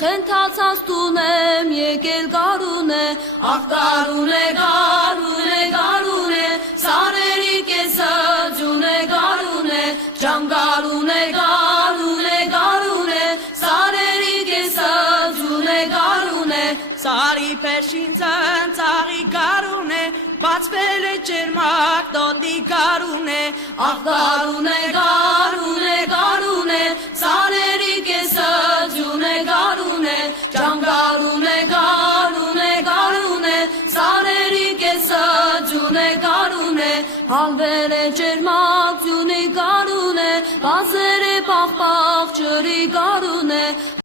Խենթացած տունեմ եկել գարուն է, աղ գարուն է, գարուն է, գարուն է, սարերի կեսը ջուն է, գարուն է, ջան գարուն է, գարուն է, գարուն է, սարերի կեսը ջուն է, գարուն է, Սարի փեշին ծնծաղի գարուն է, բացվել է ջերմակ տոտի գարուն է, աղ գարուն է, գարուն է, գարուն է, սարերի կեսը ջուն է, գարուն է, ջան գարուն է, գարուն է, գարուն է, սարերի կեսը ջուն է, գարուն է, հալվել է ջերմակ ջունի գարուն է, բացել է պաղ ջրի գարուն է,